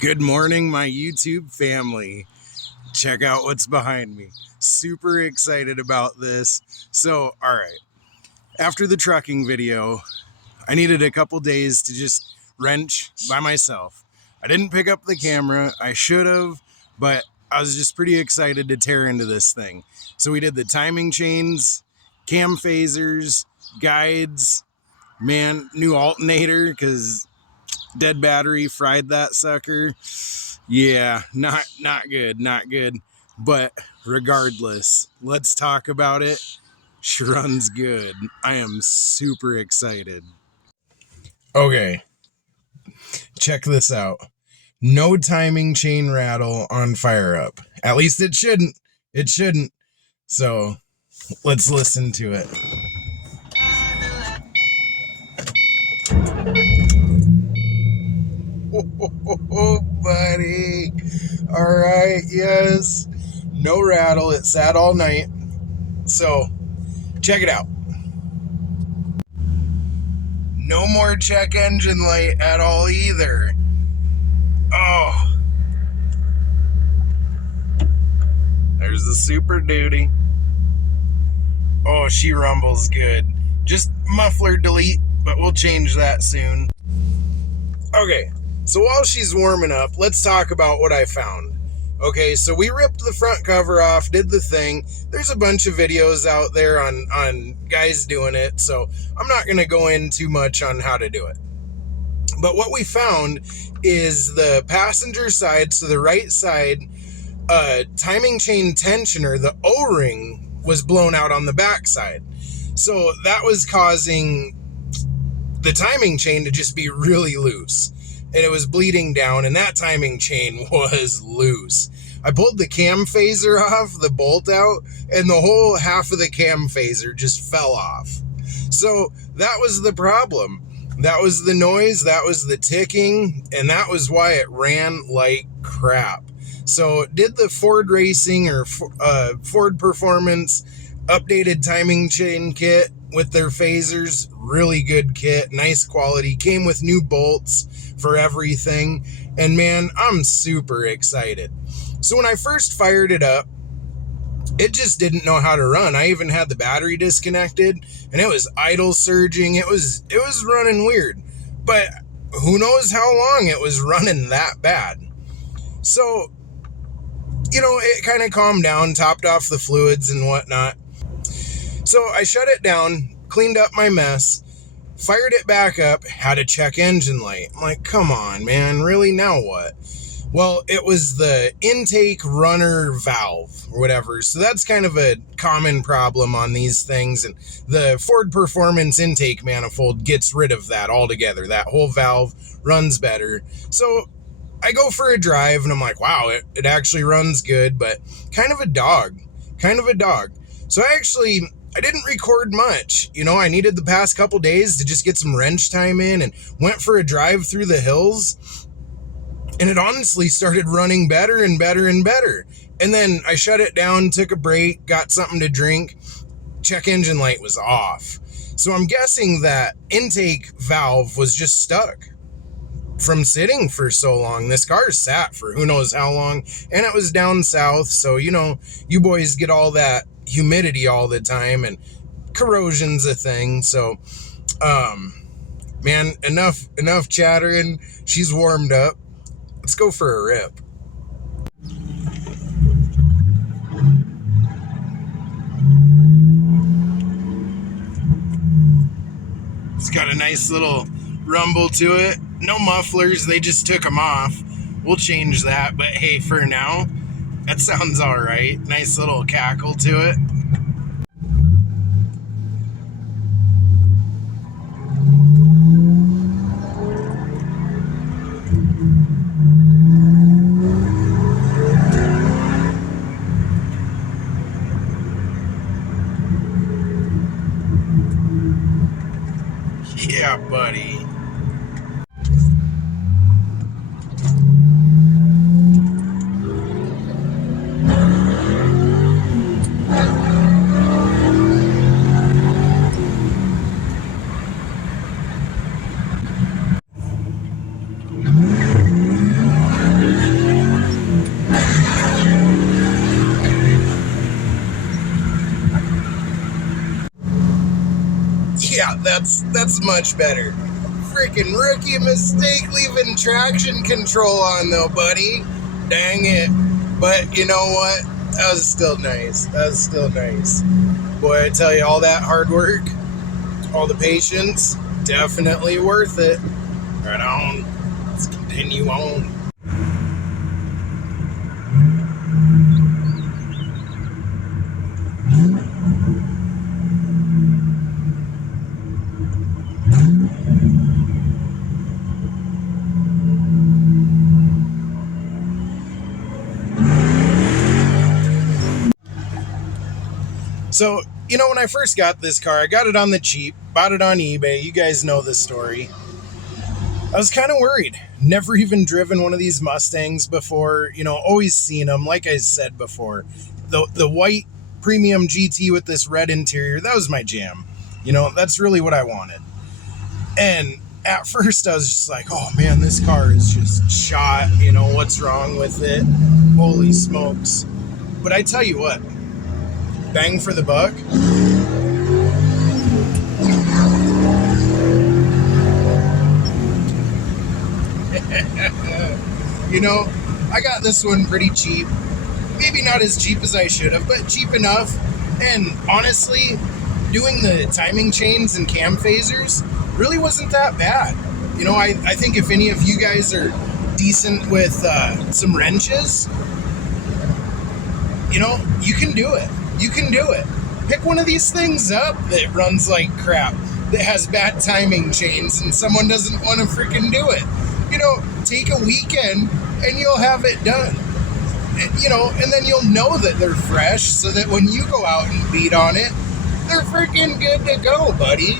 Good morning, my YouTube family. Check out what's behind me. Super excited about this. So, all right. After the trucking video, I needed a couple days to just wrench by myself. I didn't pick up the camera. I should have, but I was just pretty excited to tear into this thing. So we did the timing chains, cam phasers, guides, new alternator because dead battery fried that sucker. Yeah, not good. But regardless, let's talk about it. Shrun's good. I am super excited. Okay, check this out. No timing chain rattle on fire up. At least it shouldn't. It shouldn't. So let's listen to it. Oh, buddy. All right, yes. No rattle. It sat all night. So check it out. No more check engine light at all either. Oh. There's the Super Duty. Oh, she rumbles good. Just muffler delete, but we'll change that soon. Okay, so while she's warming up, let's talk about what I found. Okay, so we ripped the front cover off, did the thing. There's a bunch of videos out there on guys doing it, so I'm not going to go in too much on how to do it. But what we found is the passenger side, so the right side, timing chain tensioner, the O-ring was blown out on the back side. So that was causing the timing chain to just be really loose. And it was bleeding down, and that timing chain was loose. I pulled the cam phaser off, the bolt out, and the whole half of the cam phaser just fell off. So that was the problem. That was the noise, that was the ticking, and that was why it ran like crap. So did the Ford Racing or Ford Performance updated timing chain kit with their phasers. Really good kit, nice quality, came with new bolts for everything, and man, I'm super excited. So when I first fired it up, it just didn't know how to run. I even had the battery disconnected, and it was idle surging. It was running weird, but who knows how long it was running that bad. So, you know, it kind of calmed down, topped off the fluids and whatnot. So I shut it down, cleaned up my mess, fired it back up, had a check engine light. I'm like, come on, man, really, now what? Well, it was the intake runner valve or whatever. So that's kind of a common problem on these things. And the Ford Performance intake manifold gets rid of that altogether. That whole valve runs better. So I go for a drive and I'm like, wow, it actually runs good, but kind of a dog. So I didn't record much. You know, I needed the past couple days to just get some wrench time in and went for a drive through the hills. And it honestly started running better and better and better. And then I shut it down, took a break, got something to drink. Check engine light was off. So I'm guessing that intake valve was just stuck from sitting for so long. This car sat for who knows how long, and it was down south. So, you know, you boys get all that humidity all the time, and corrosion's a thing. So, man, enough chattering. She's warmed up. Let's go for a rip. It's got a nice little rumble to it. No mufflers, they just took them off. We'll change that, but hey, for now, that sounds all right. Nice little cackle to it. Yeah, buddy. That's much better. Freaking rookie mistake leaving traction control on though, buddy. Dang it. But you know what? That was still nice. Boy, I tell you, all that hard work, all the patience, definitely worth it. Right on. Let's continue on. So, when I first got this car, I got it on the cheap, bought it on eBay. You guys know this story. I was kind of worried. Never even driven one of these Mustangs before, always seen them. Like I said before, the white premium GT with this red interior, that was my jam. That's really what I wanted. And at first I was just like, oh man, this car is just shot. What's wrong with it? Holy smokes. But I tell you what, bang for the buck. I got this one pretty cheap. Maybe not as cheap as I should have, but cheap enough. And honestly, doing the timing chains and cam phasers really wasn't that bad. I think if any of you guys are decent with some wrenches, you can do it. You can do it. Pick one of these things up that runs like crap, that has bad timing chains, and someone doesn't want to freaking do it. Take a weekend and you'll have it done. And then you'll know that they're fresh, so that when you go out and beat on it, they're freaking good to go, buddy.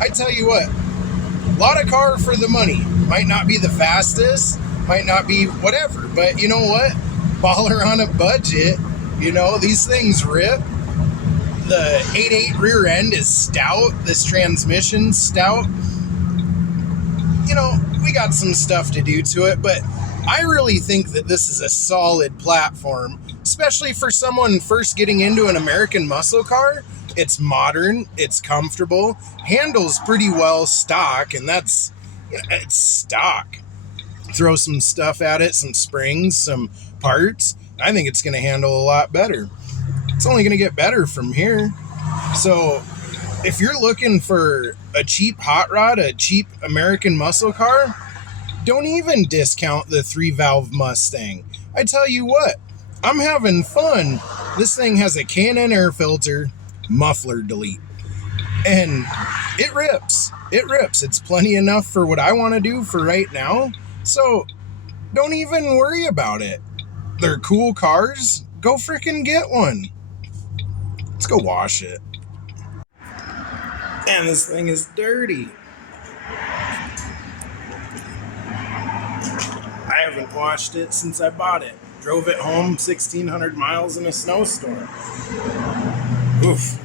I tell you what, a lot of car for the money. Might not be the fastest, might not be whatever, but you know what? Baller on a budget. These things rip. The 8.8 rear end is stout. This transmission's stout. We got some stuff to do to it, but I really think that this is a solid platform, especially for someone first getting into an American muscle car. It's modern, it's comfortable, handles pretty well stock, and it's stock. Throw some stuff at it, some springs, some parts. I think it's going to handle a lot better. It's only going to get better from here. So if you're looking for a cheap hot rod, a cheap American muscle car, don't even discount the 3-valve Mustang. I tell you what, I'm having fun. This thing has a K&N air filter, muffler delete, and it rips. It rips. It's plenty enough for what I want to do for right now. So don't even worry about it. They're cool cars. Go freaking get one. Let's go wash it. Man, this thing is dirty. I haven't washed it since I bought it. Drove it home 1,600 miles in a snowstorm. Oof.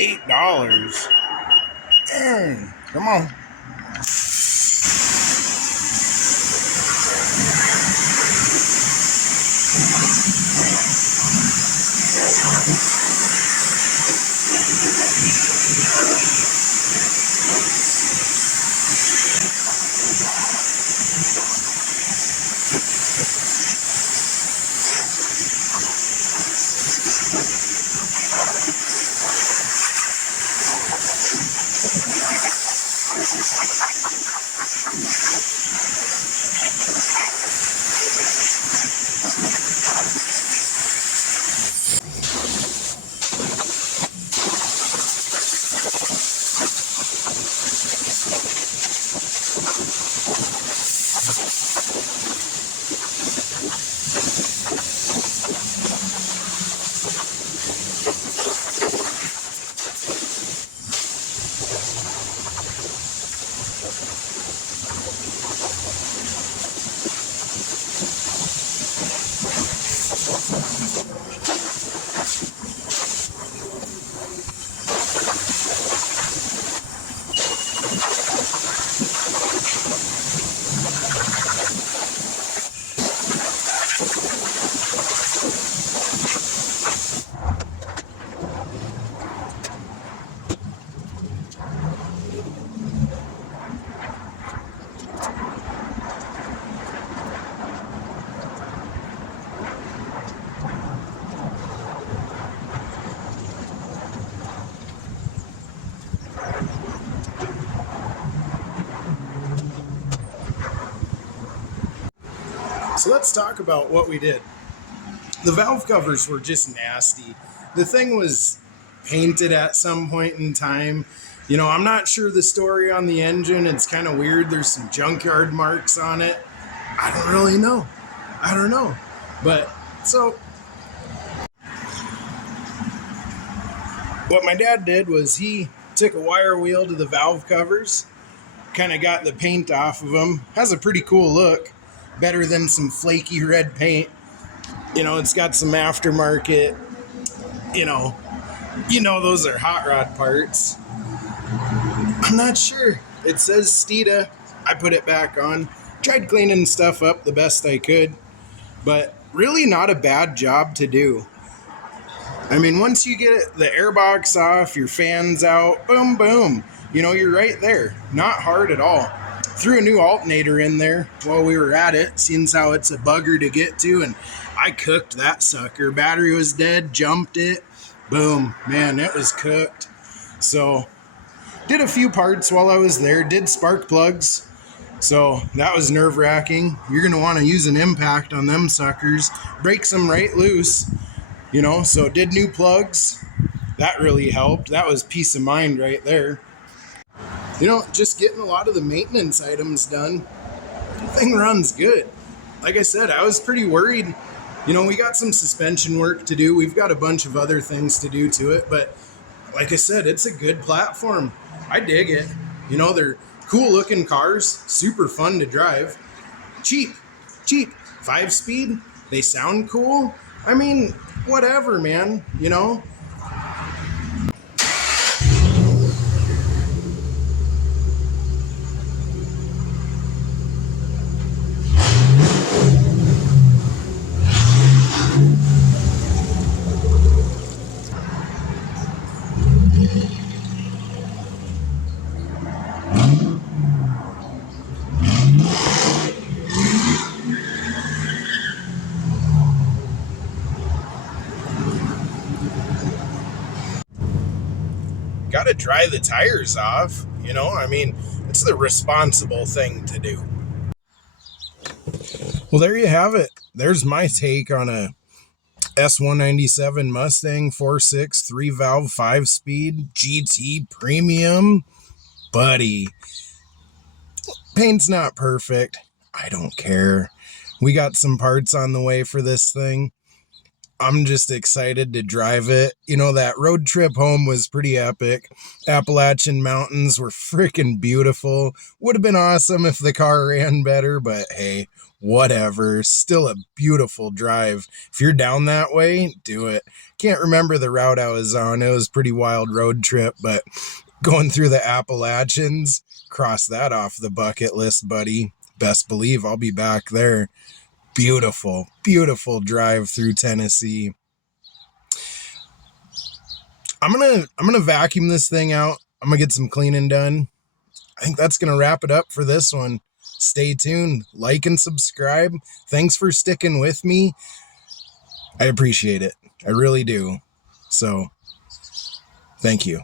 $8. Come on. So let's talk about what we did. The valve covers were just nasty. The thing was painted at some point in time. You know, I'm not sure the story on the engine. It's kind of weird. There's some junkyard marks on it. I don't really know. I don't know. But so what my dad did was he took a wire wheel to the valve covers, kind of got the paint off of them. Has a pretty cool look. Better than some flaky red paint. You know, it's got some aftermarket, you know, those are hot rod parts. I'm not sure. It says Steeda. I put it back on. Tried cleaning stuff up the best I could, but really not a bad job to do. I mean, once you get the airbox off, your fans out, boom, boom, you know, you're right there. Not hard at all. Threw a new alternator in there while we were at it, seeing how it's a bugger to get to, and I cooked that sucker. Battery was dead, jumped it, boom, man, it was cooked. So, did a few parts while I was there, did spark plugs, so that was nerve-wracking. You're going to want to use an impact on them suckers, breaks them right loose, you know, so did new plugs. That really helped. That was peace of mind right there. You know, just getting a lot of the maintenance items done. Thing runs good. Like I said, I was pretty worried. You know, we got some suspension work to do. We've got a bunch of other things to do to it. But like I said, it's a good platform. I dig it. You know, they're cool looking cars. Super fun to drive. Cheap. 5-speed. They sound cool. I mean, whatever, man. You know? Got to dry the tires off, you know? I mean, it's the responsible thing to do. Well, there you have it. There's my take on a s197 Mustang 4.6 3-valve 5-speed GT Premium. Buddy, paint's not perfect. I don't care. We got some parts on the way for this thing. I'm just excited to drive it. You know, that road trip home was pretty epic. Appalachian Mountains were freaking beautiful. Would have been awesome if the car ran better, but hey, whatever. Still a beautiful drive. If you're down that way, do it. Can't remember the route I was on. It was a pretty wild road trip, but going through the Appalachians, cross that off the bucket list, buddy. Best believe I'll be back there. Beautiful, beautiful drive through Tennessee. I'm gonna vacuum this thing out. I'm gonna get some cleaning done. I think that's gonna wrap it up for this one. Stay tuned, like and subscribe. Thanks for sticking with me. I appreciate it. I really do. So, thank you.